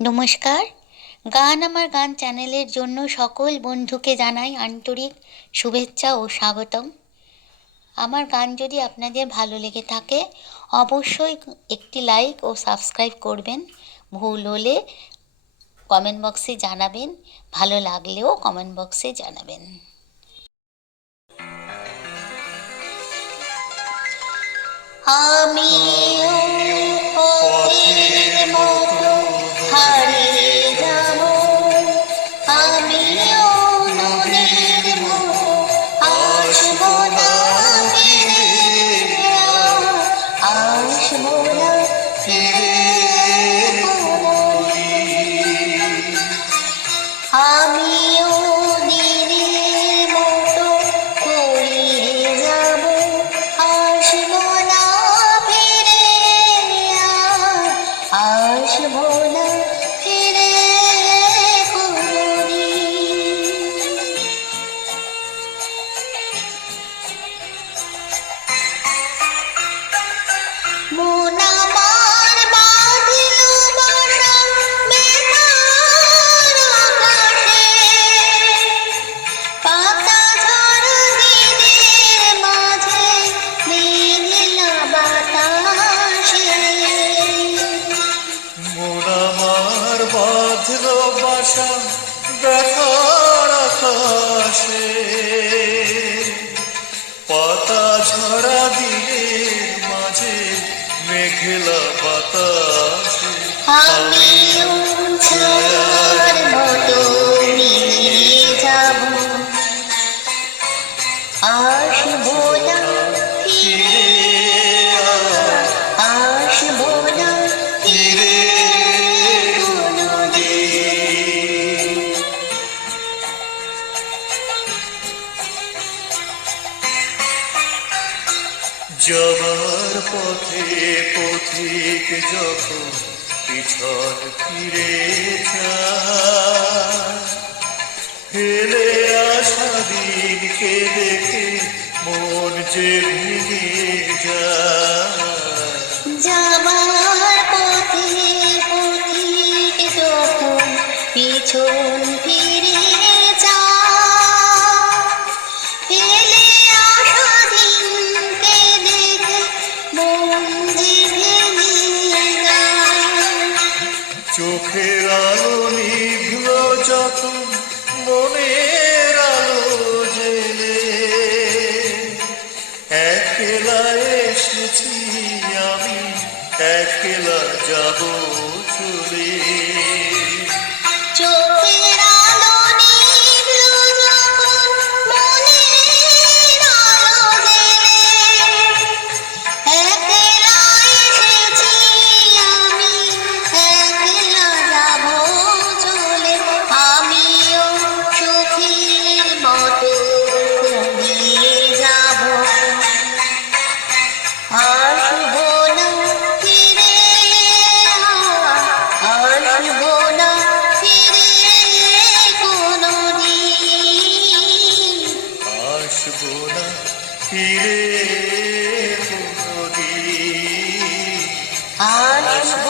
নমস্কার। গান আমার গান চ্যানেলের জন্য সকল বন্ধুকে জানাই আন্তরিক শুভেচ্ছা ও স্বাগতম। আমার গান যদি আপনাদের ভালো লেগে থাকে অবশ্যই একটি লাইক ও সাবস্ক্রাইব করবেন। ভুল হলে কমেন্ট বক্সে জানাবেন, ভালো লাগলেও কমেন্ট বক্সে জানাবেন। আমি পথের মতো হারিয়ে যাব, আমিও নদীর মতো আসব না ফিরে, আসব না ফিরে কোনদিন। আমিও দিনের মতো গড়িয়ে যাব, আসব না ফিরে, আসব না ফিরে কোনদিন। মন আমার বাঁধল বাসা বেতার আকাশে, পাতা ঝরা দিনের মাঝে মেঘলা বাতাসে। মন আমার বাঁধলো বাসা ব্যথার আকাশে, পাতা ঝরা দিনের মাঝে মেঘলা বাতাসে। আমিও ছায়ার মতো মিলিয়ে যাব, আসব না ফিরে, আসব না ফিরে কোনদিন। যাবার পথে পথিক যখন পিছন ফিরে যায়, ফেলে আসা দিনকে দেখে মন যে ভেঙে যায়। যাবার পথে পথিক যখন পিছন ফিরে যায়, ফেলে আসা দিনকে দেখে মন যে ভেঙে যায়। চোখের আলো নিভলো যখন মনের আলো জেলে, একলা এসেছি আমি, একলা যাব চলে। চোখের আলো নিভলো যখন মনের আলো জেলে, একলা এসেছি আমি, একলা যাব চলে। আমিও সুখীর মতো ঘুমিয়ে যাব, আসব না ফিরে, আসব না ফিরে কোনদিন। আসব না ফিরে কোনদিন। আসব